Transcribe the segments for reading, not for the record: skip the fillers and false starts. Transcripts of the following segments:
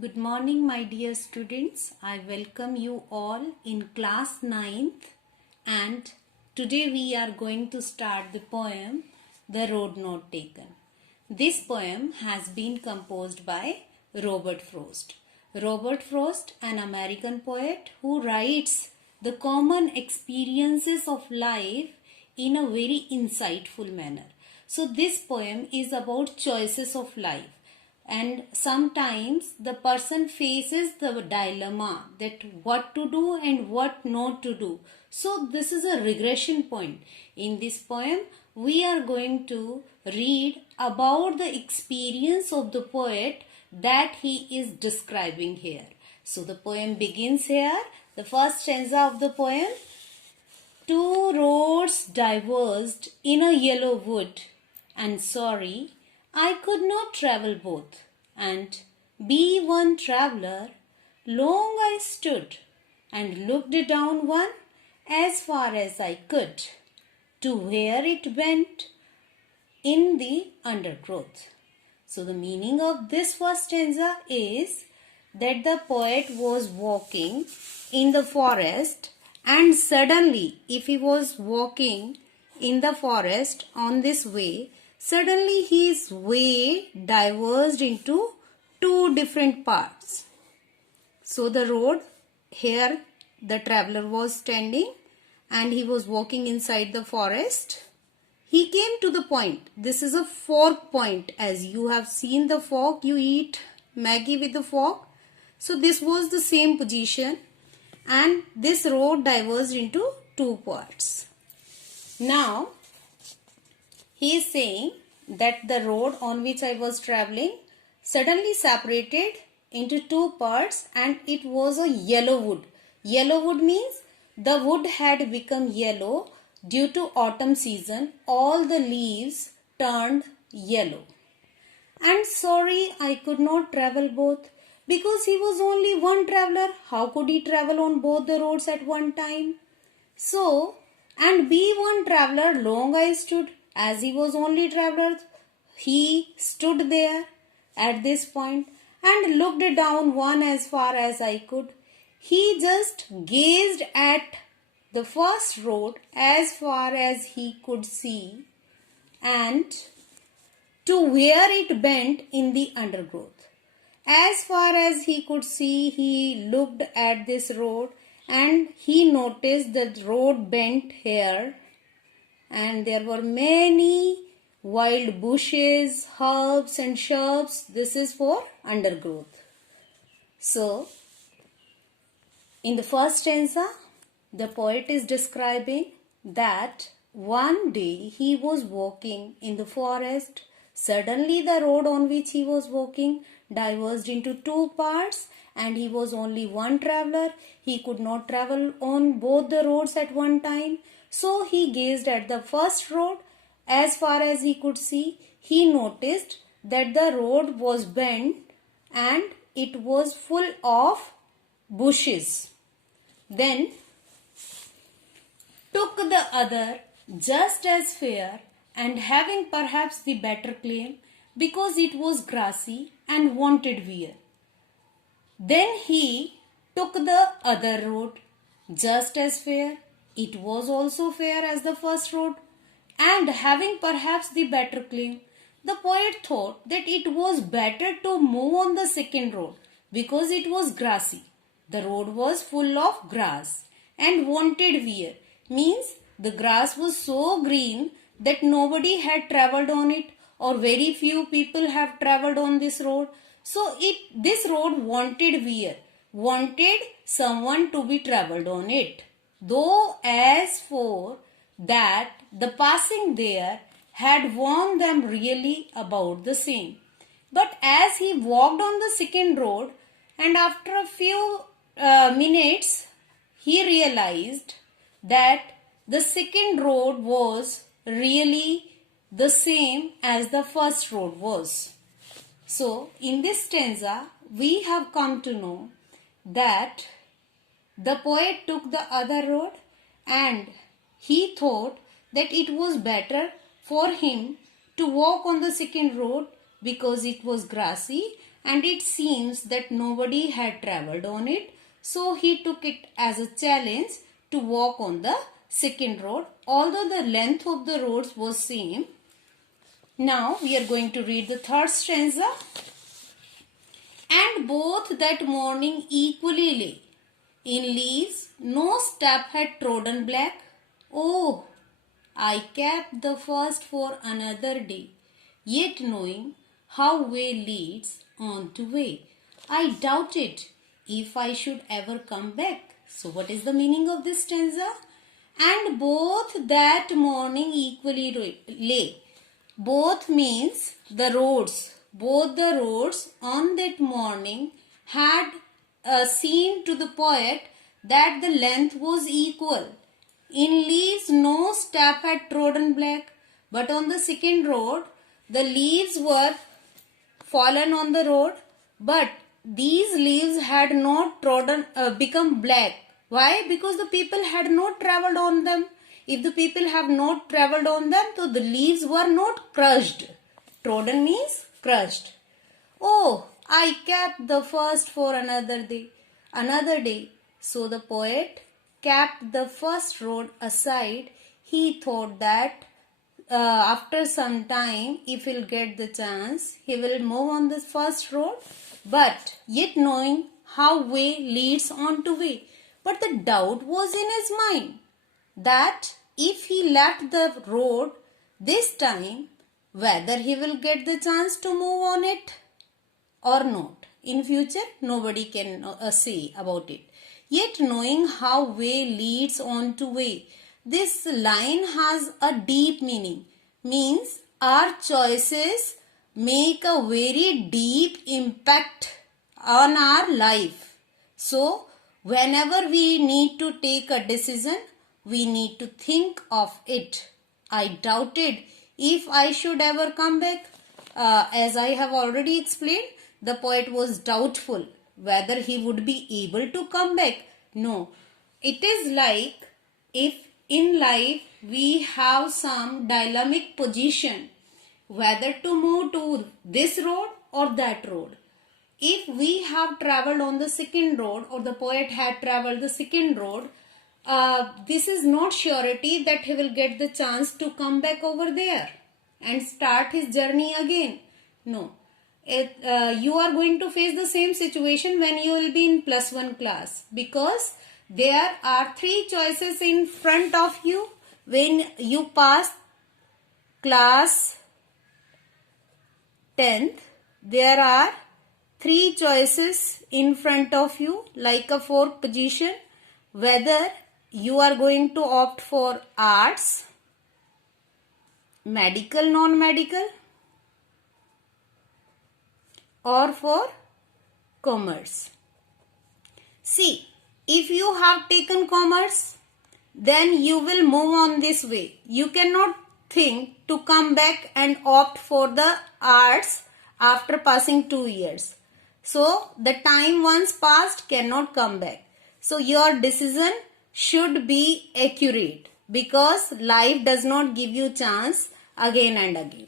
Good morning, my dear students. I welcome you all in class 9th, and today we are going to start the poem The Road Not Taken. This poem has been composed by Robert Frost. Robert Frost, an American poet who writes the common experiences of life in a very insightful manner. So this poem is about choices of life. And sometimes the person faces the dilemma that what to do and what not to do. So this is a regression point. In this poem, we are going to read about the experience of the poet that he is describing here. So the poem begins here. The first stanza of the poem. Two roads diverged in a yellow wood, and sorry, I could not travel both, and be one traveller, long I stood, and looked down one as far as I could, to where it bent in the undergrowth. So the meaning of this first stanza is that the poet was walking in the forest, and suddenly, if he was walking in the forest on this way, suddenly his way diverged into two different parts. So the road, here the traveler was standing and he was walking inside the forest. He came to the point. This is a fork point. As you have seen the fork, you eat Maggie with the fork. So this was the same position, and this road diverged into two parts. Now, he is saying that the road on which I was traveling suddenly separated into two parts, and it was a yellow wood. Yellow wood means the wood had become yellow due to autumn season. All the leaves turned yellow. And sorry, I could not travel both. Because he was only one traveler, how could he travel on both the roads at one time? So, and be one traveler, long I stood. As he was only traveler, he stood there at this point and looked down one as far as I could. He just gazed at the first road as far as he could see, and to where it bent in the undergrowth. As far as he could see, he looked at this road and he noticed that the road bent here, and there were many wild bushes, herbs and shrubs. This is for undergrowth. So, in the first stanza, the poet is describing that one day he was walking in the forest. Suddenly the road on which he was walking diverged into two parts, and he was only one traveler. He could not travel on both the roads at one time. So he gazed at the first road. As far as he could see, he noticed that the road was bent and it was full of bushes. Then took the other just as fair, and having perhaps the better claim, because it was grassy and wanted wear. Then he took the other road just as fair. It was also fair as the first road, and having perhaps the better claim. The poet thought that it was better to move on the second road because it was grassy. The road was full of grass and wanted wear, means the grass was so green that nobody had travelled on it, or very few people have travelled on this road. So this road wanted wear, wanted someone to be travelled on it. Though as for that, the passing there had warned them really about the same. But as he walked on the second road, and after a few minutes, he realized that the second road was really the same as the first road was. So, in this stanza, we have come to know that the poet took the other road and he thought that it was better for him to walk on the second road because it was grassy, and it seems that nobody had traveled on it. So he took it as a challenge to walk on the second road, although the length of the roads was same. Now we are going to read the third stanza. And both that morning equally lay in leaves, no step had trodden black. Oh, I kept the first for another day, yet knowing how way leads on to way, I doubted if I should ever come back. So what is the meaning of this stanza? And both that morning equally lay. Both means the roads. Both the roads on that morning had seen to the poet that the length was equal. In leaves no step had trodden black, but on the second road the leaves were fallen on the road, but these leaves had not become black. Why? Because the people had not travelled on them. If the people have not travelled on them, so the leaves were not crushed. Trodden means crushed. Oh, I kept the first for another day. Another day. So the poet kept the first road aside. He thought that after some time, if he'll get the chance, he will move on the first road, but yet knowing how way leads on to way. But the doubt was in his mind that if he left the road this time, whether he will get the chance to move on it or not. In future, nobody can say about it. Yet knowing how way leads on to way. This line has a deep meaning. Means our choices make a very deep impact on our life. So, whenever we need to take a decision, we need to think of it. I doubted if I should ever come back. As I have already explained, the poet was doubtful whether he would be able to come back. No, it is like if in life we have some dilemmic position whether to move to this road or that road. If we have travelled on the second road or the poet had travelled the second road, this is not surety that he will get the chance to come back over there and start his journey again. No. You are going to face the same situation when you will be in +1 class, because there are 3 choices in front of you when you pass class 10th. There are 3 choices in front of you like a 4th position, whether you are going to opt for arts, medical, non-medical, or for commerce. See, if you have taken commerce, then you will move on this way. You cannot think to come back and opt for the arts after passing 2 years. So, the time once passed cannot come back. So, your decision should be accurate, because life does not give you chance again and again.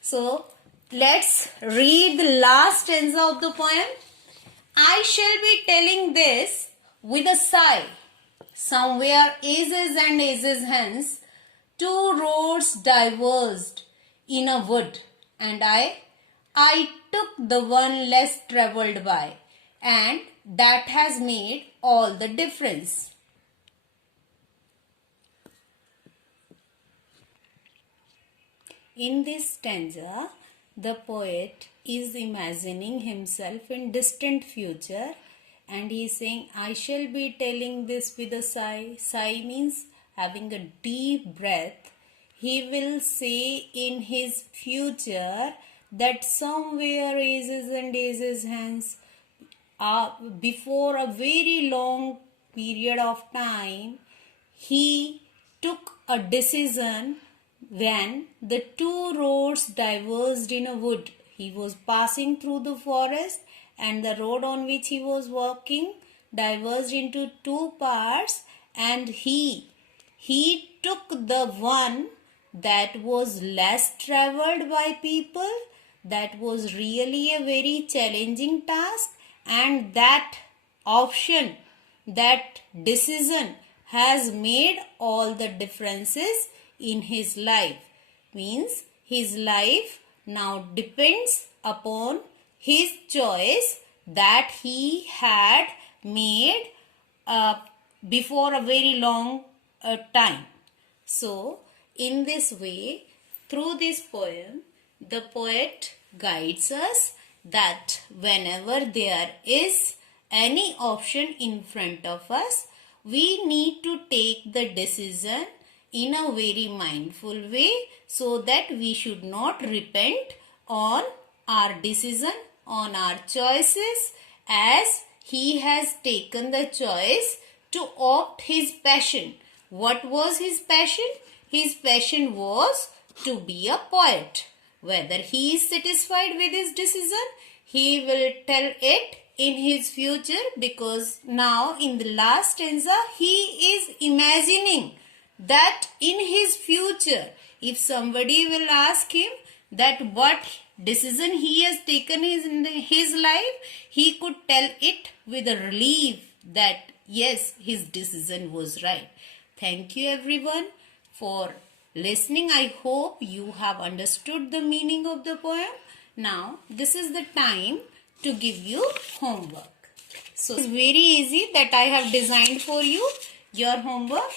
So, let's read the last stanza of the poem. I shall be telling this with a sigh. Somewhere ages and ages hence, 2 roads diverged in a wood, and I took the one less travelled by, and that has made all the difference. In this stanza, the poet is imagining himself in distant future, and he is saying, I shall be telling this with a sigh. Sigh means having a deep breath. He will say in his future that somewhere ages and ages hence, before a very long period of time, he took a decision when the 2 roads diverged in a wood. He was passing through the forest, and the road on which he was walking diverged into 2 parts, and he took the one that was less travelled by people, that was really a very challenging task, and that option, that decision has made all the differences in his life. Means his life now depends upon his choice that he had made before a very long time. So, in this way, through this poem, the poet guides us that whenever there is any option in front of us, we need to take the decision in a very mindful way so that we should not repent on our decision, on our choices, as he has taken the choice to opt his passion. What was his passion? His passion was to be a poet. Whether he is satisfied with his decision, he will tell it in his future, because now in the last stanza he is imagining that in his future, if somebody will ask him that what decision he has taken in his life, he could tell it with a relief that yes, his decision was right. Thank you everyone for listening. I hope you have understood the meaning of the poem. Now, this is the time to give you homework. So, it's very easy that I have designed for you. Your homework,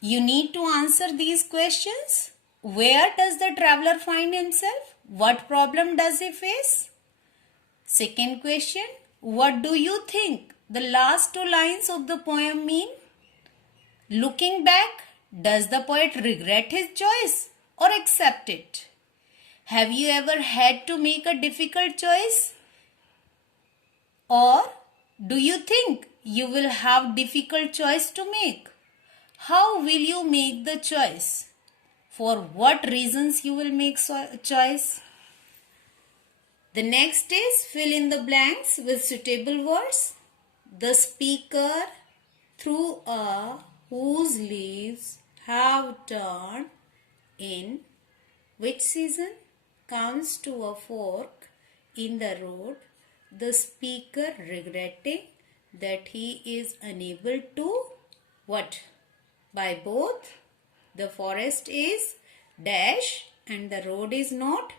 you need to answer these questions. Where does the traveler find himself? What problem does he face? Second question, what do you think the last two lines of the poem mean? Looking back, does the poet regret his choice or accept it? Have you ever had to make a difficult choice? Or do you think you will have difficult choice to make? How will you make the choice? For what reasons you will make choice? The next is fill in the blanks with suitable words. The speaker through a whose leaves have turned in which season comes to a fork in the road, the speaker regretting that he is unable to what? By both. The forest is dash and the road is not